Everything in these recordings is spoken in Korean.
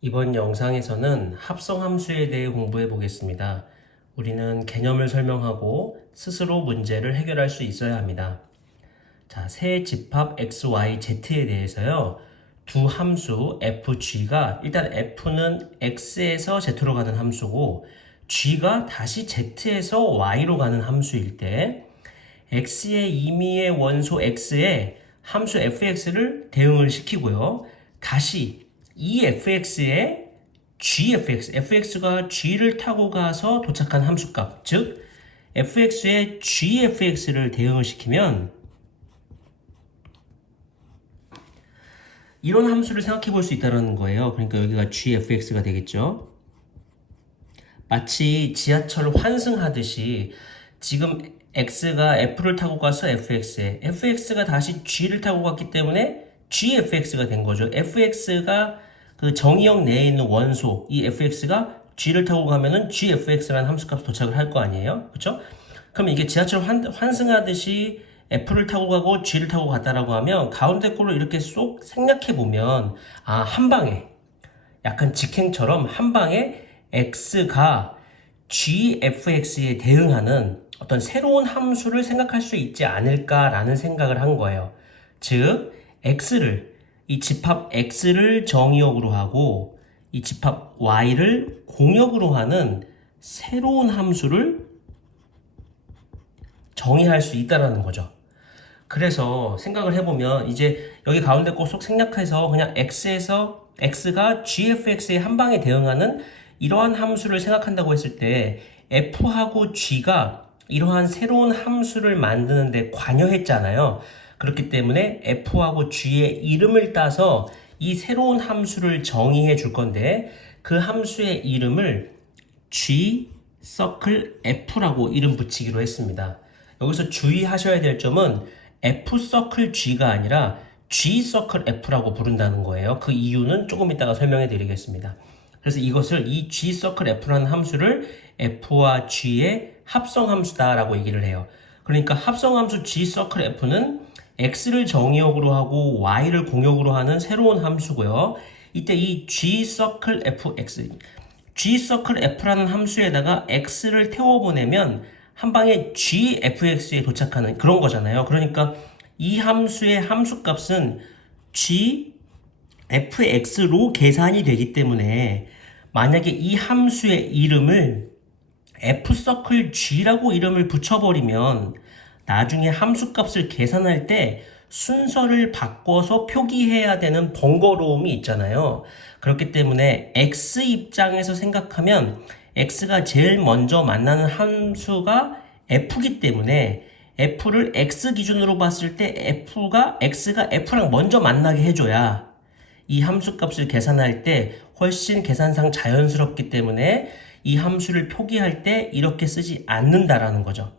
이번 영상에서는 합성함수에 대해 공부해 보겠습니다. 우리는 개념을 설명하고 스스로 문제를 해결할 수 있어야 합니다. 자, 세 집합 x, y, z에 대해서요. 두 함수 fg가 일단 f는 x에서 z로 가는 함수고 g가 다시 z에서 y로 가는 함수일 때 x의 임의의 원소 x에 함수 fx를 대응을 시키고요. 다시 이 fx에 fx가 g를 타고 가서 도착한 함수값, 즉 fx에 gfx를 대응을 시키면 이런 함수를 생각해 볼 수 있다는 거예요. 그러니까 여기가 gfx가 되겠죠. 마치 지하철 환승하듯이 지금 x가 f를 타고 가서 fx가 다시 g를 타고 갔기 때문에 gfx가 된 거죠. fx가 그 정의역 내에 있는 원소, 이 fx가 g를 타고 가면은 gfx라는 함수값 도착을 할 거 아니에요? 그렇죠? 그럼 이게 지하철 환승하듯이 f를 타고 가고 g를 타고 갔다라고 하면 가운데 걸로 이렇게 쏙 생략해 보면 한 방에 약간 직행처럼 한 방에 x가 gfx에 대응하는 어떤 새로운 함수를 생각할 수 있지 않을까라는 생각을 한 거예요. 즉 이 집합 x를 정의역으로 하고 이 집합 y를 공역으로 하는 새로운 함수를 정의할 수 있다는 거죠. 그래서 생각을 해보면 이제 여기 가운데 거 쏙 생략해서 그냥 x가 gfx에 한 방에 대응하는 이러한 함수를 생각한다고 했을 때 f하고 g가 이러한 새로운 함수를 만드는 데 관여했잖아요. 그렇기 때문에 f하고 g의 이름을 따서 이 새로운 함수를 정의해 줄 건데 그 함수의 이름을 g circle f라고 이름 붙이기로 했습니다. 여기서 주의하셔야 될 점은 f circle g가 아니라 g circle f라고 부른다는 거예요. 그 이유는 조금 이따가 설명해 드리겠습니다. 그래서 이것을 이 g circle f라는 함수를 f와 g의 합성함수다라고 얘기를 해요. 그러니까 합성함수 g circle f는 x를 정의역으로 하고 y를 공역으로 하는 새로운 함수고요. 이때 이 g circle f라는 함수에다가 x를 태워보내면 한 방에 gfx에 도착하는 그런 거잖아요. 그러니까 이 함수의 함수값은 gfx로 계산이 되기 때문에 만약에 이 함수의 이름을 fcircleG라고 이름을 붙여버리면 나중에 함수값을 계산할 때 순서를 바꿔서 표기해야 되는 번거로움이 있잖아요. 그렇기 때문에 x 입장에서 생각하면 x가 제일 먼저 만나는 함수가 f이기 때문에 f를 x 기준으로 봤을 때 x가 f랑 먼저 만나게 해줘야 이 함수값을 계산할 때 훨씬 계산상 자연스럽기 때문에 이 함수를 표기할 때 이렇게 쓰지 않는다라는 거죠.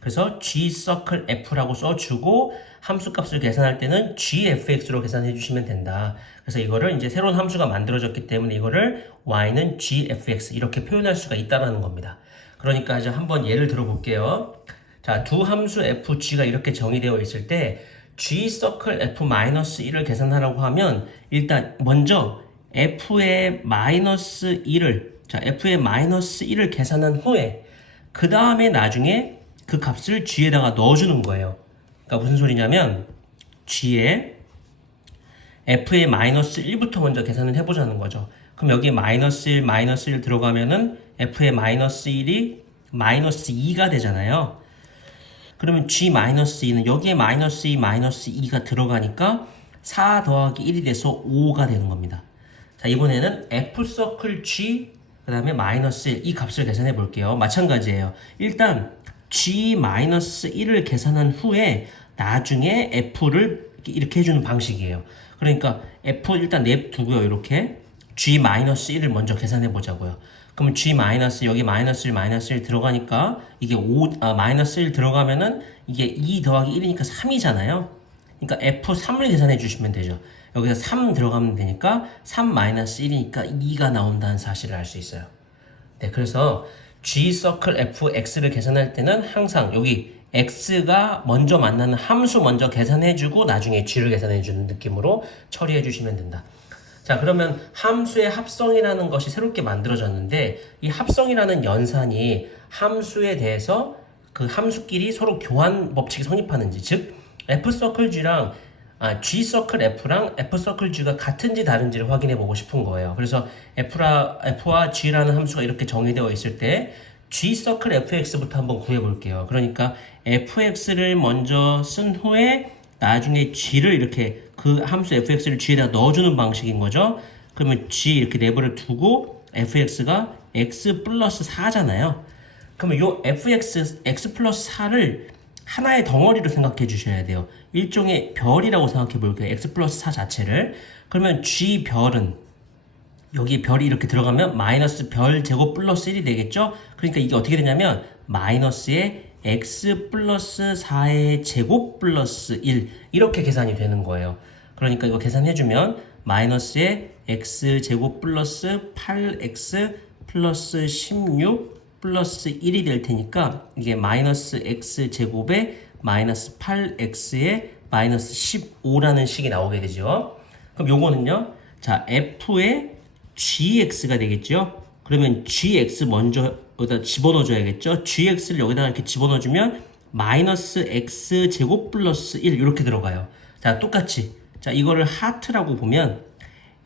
그래서 gcircle f라고 써주고 함수값을 계산할 때는 gfx로 계산해 주시면 된다. 그래서 이거를 이제 새로운 함수가 만들어졌기 때문에 이거를 y는 gfx 이렇게 표현할 수가 있다는 겁니다. 그러니까 이제 한번 예를 들어 볼게요. 자, 두 함수 fg가 이렇게 정의되어 있을 때 gcircle f-1을 계산하라고 하면 일단 먼저 f의 -1을 계산한 후에 그 다음에 나중에 그 값을 g에다가 넣어주는 거예요. 그러니까 무슨 소리냐면 g에 f의 -1부터 먼저 계산을 해보자는 거죠. 그럼 여기에 -1 들어가면은 f의 -1이 -2가 되잖아요. 그러면 g-2는 여기에 -2가 들어가니까 4 더하기 1이 돼서 5가 되는 겁니다. 자, 이번에는 f circle g 그 다음에 -1 이 값을 계산해 볼게요. 마찬가지예요. 일단 g-1을 계산한 후에 나중에 f를 이렇게 해주는 방식이에요. 그러니까 f 일단 냅두고요. 이렇게 g-1을 먼저 계산해 보자고요. 그러면 g- 여기 -1 들어가니까 이게 -1 들어가면은 이게 2 더하기 1이니까 3이잖아요. 그러니까 f3을 계산해 주시면 되죠. 여기서 3 들어가면 되니까 3-1이니까 2가 나온다는 사실을 알 수 있어요. 네, 그래서 gcircle fx를 계산할 때는 항상 여기 x가 먼저 만나는 함수 먼저 계산해주고 나중에 g를 계산해주는 느낌으로 처리해 주시면 된다. 자, 그러면 함수의 합성이라는 것이 새롭게 만들어졌는데 이 합성이라는 연산이 함수에 대해서 그 함수끼리 서로 교환 법칙이 성립하는지, 즉 F서클 G랑 G서클 F랑 F서클 G가 같은지 다른지를 확인해 보고 싶은 거예요. 그래서 F와 G라는 함수가 이렇게 정의되어 있을 때 G서클 Fx부터 한번 구해 볼게요. 그러니까 Fx를 먼저 쓴 후에 나중에 G를 이렇게 그 함수 fx를 g에다 넣어주는 방식인 거죠. 그러면 g 이렇게 네버를 두고 fx가 x 플러스 4잖아요. 그러면 요 fx x 플러스 4를 하나의 덩어리로 생각해 주셔야 돼요. 일종의 별이라고 생각해 볼게요. x 플러스 4 자체를. 그러면 g 별은 여기 별이 이렇게 들어가면 마이너스 별 제곱 플러스 1이 되겠죠? 그러니까 이게 어떻게 되냐면 마이너스의 x 플러스 4의 제곱 플러스 1 이렇게 계산이 되는 거예요. 그러니까 이거 계산해주면 마이너스의 x 제곱 플러스 8x 플러스 16 플러스 1이 될 테니까 이게 마이너스 x 제곱에 마이너스 8x에 마이너스 15라는 식이 나오게 되죠. 그럼 요거는요. 자, f의 gx가 되겠죠. 그러면 gx 먼저 여기다 집어넣어줘야겠죠. gx를 여기다가 이렇게 집어넣어주면 마이너스 x 제곱 플러스 1 이렇게 들어가요. 자, 똑같이 자 이거를 하트라고 보면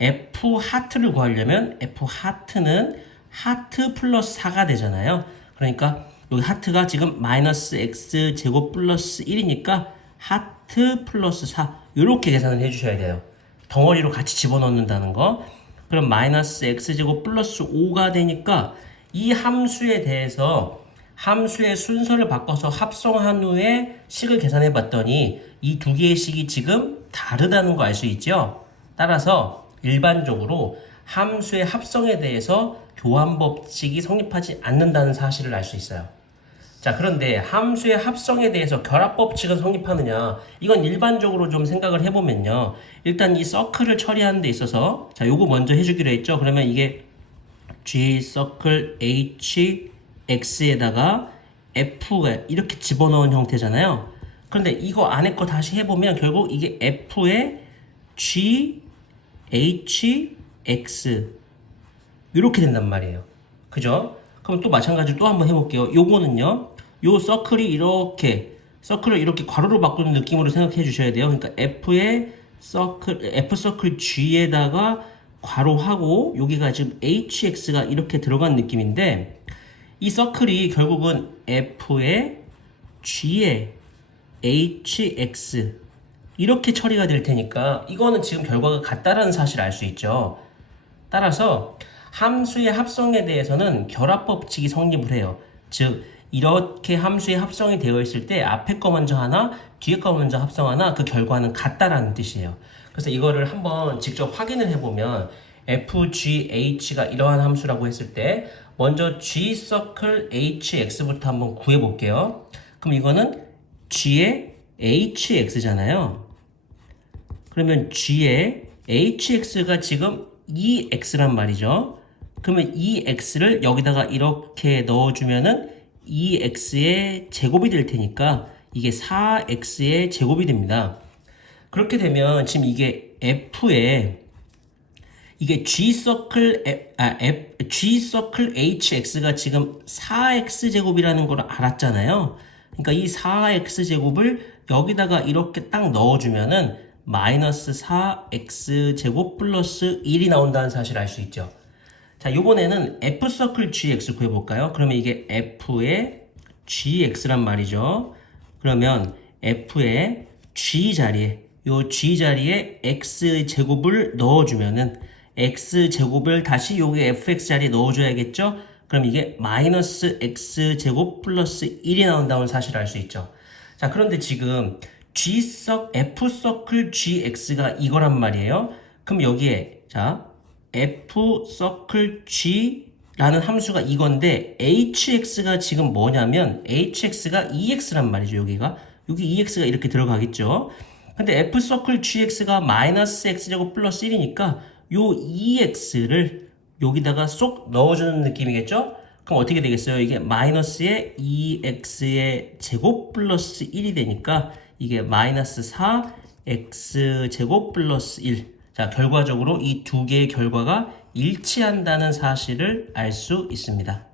f 하트를 구하려면 f 하트는 하트 플러스 4가 되잖아요. 그러니까 여기 하트가 지금 마이너스 x 제곱 플러스 1이니까 하트 플러스 4 이렇게 계산을 해주셔야 돼요. 덩어리로 같이 집어넣는다는 거. 그럼 마이너스 x제곱 플러스 5가 되니까 이 함수에 대해서 함수의 순서를 바꿔서 합성한 후에 식을 계산해 봤더니 이 두 개의 식이 지금 다르다는 거 알 수 있죠? 따라서 일반적으로 함수의 합성에 대해서 교환 법칙이 성립하지 않는다는 사실을 알 수 있어요. 자, 그런데 함수의 합성에 대해서 결합 법칙은 성립하느냐? 이건 일반적으로 좀 생각을 해보면요. 일단 이 서클을 처리하는 데 있어서 자, 요거 먼저 해주기로 했죠. 그러면 이게 G 서클 H X에다가 F가 이렇게 집어넣은 형태잖아요. 그런데 이거 안에 거 다시 해보면 결국 이게 F의 G H X 이렇게 된단 말이에요. 그죠? 그럼 또 마찬가지로 또 한번 해볼게요. 요거는요. 요 서클을 이렇게 괄호로 바꾸는 느낌으로 생각해 주셔야 돼요. 그러니까 F의 F 서클 G에다가 괄호하고 여기가 지금 HX가 이렇게 들어간 느낌인데 이 서클이 결국은 F의 G의 HX 이렇게 처리가 될 테니까 이거는 지금 결과가 같다라는 사실을 알 수 있죠. 따라서 함수의 합성에 대해서는 결합 법칙이 성립을 해요. 즉 이렇게 함수의 합성이 되어 있을 때 앞에 거 먼저 하나 뒤에 거 먼저 합성하나 그 결과는 같다라는 뜻이에요. 그래서 이거를 한번 직접 확인을 해보면 FGH가 이러한 함수라고 했을 때 먼저 G 서클 HX부터 한번 구해볼게요. 그럼 이거는 G의 HX잖아요. 그러면 G의 HX가 지금 EX란 말이죠. 그러면 EX를 여기다가 이렇게 넣어주면은 EX의 제곱이 될 테니까 이게 4X의 제곱이 됩니다. 그렇게 되면 지금 이게 F에 이게 G서클 HX가 지금 4X 제곱이라는 걸 알았잖아요. 그러니까 이 4X 제곱을 여기다가 이렇게 딱 넣어주면은 마이너스 4X 제곱 플러스 1이 나온다는 사실을 알 수 있죠. 자, 요번에는 F서클 GX 구해볼까요? 그러면 이게 F의 GX란 말이죠. 그러면 F의 G 자리에 요 G 자리에 X 제곱을 넣어주면은 X 제곱을 다시 여기 FX 자리에 넣어줘야겠죠? 그럼 이게 마이너스 X 제곱 플러스 1이 나온다는 사실을 알 수 있죠. 자, 그런데 지금 F서클 GX가 이거란 말이에요. 그럼 여기에 자 F서클 G라는 함수가 이건데 HX가 지금 뭐냐면 HX가 EX란 말이죠. 여기 EX가 이렇게 들어가겠죠. 근데 F서클 GX가 마이너스 X제곱 플러스 1이니까 요 EX를 여기다가 쏙 넣어주는 느낌이겠죠? 그럼 어떻게 되겠어요? 이게 마이너스의 2x의 제곱 플러스 1이 되니까 이게 마이너스 4x 제곱 플러스 1. 자, 결과적으로 이 두 개의 결과가 일치한다는 사실을 알 수 있습니다.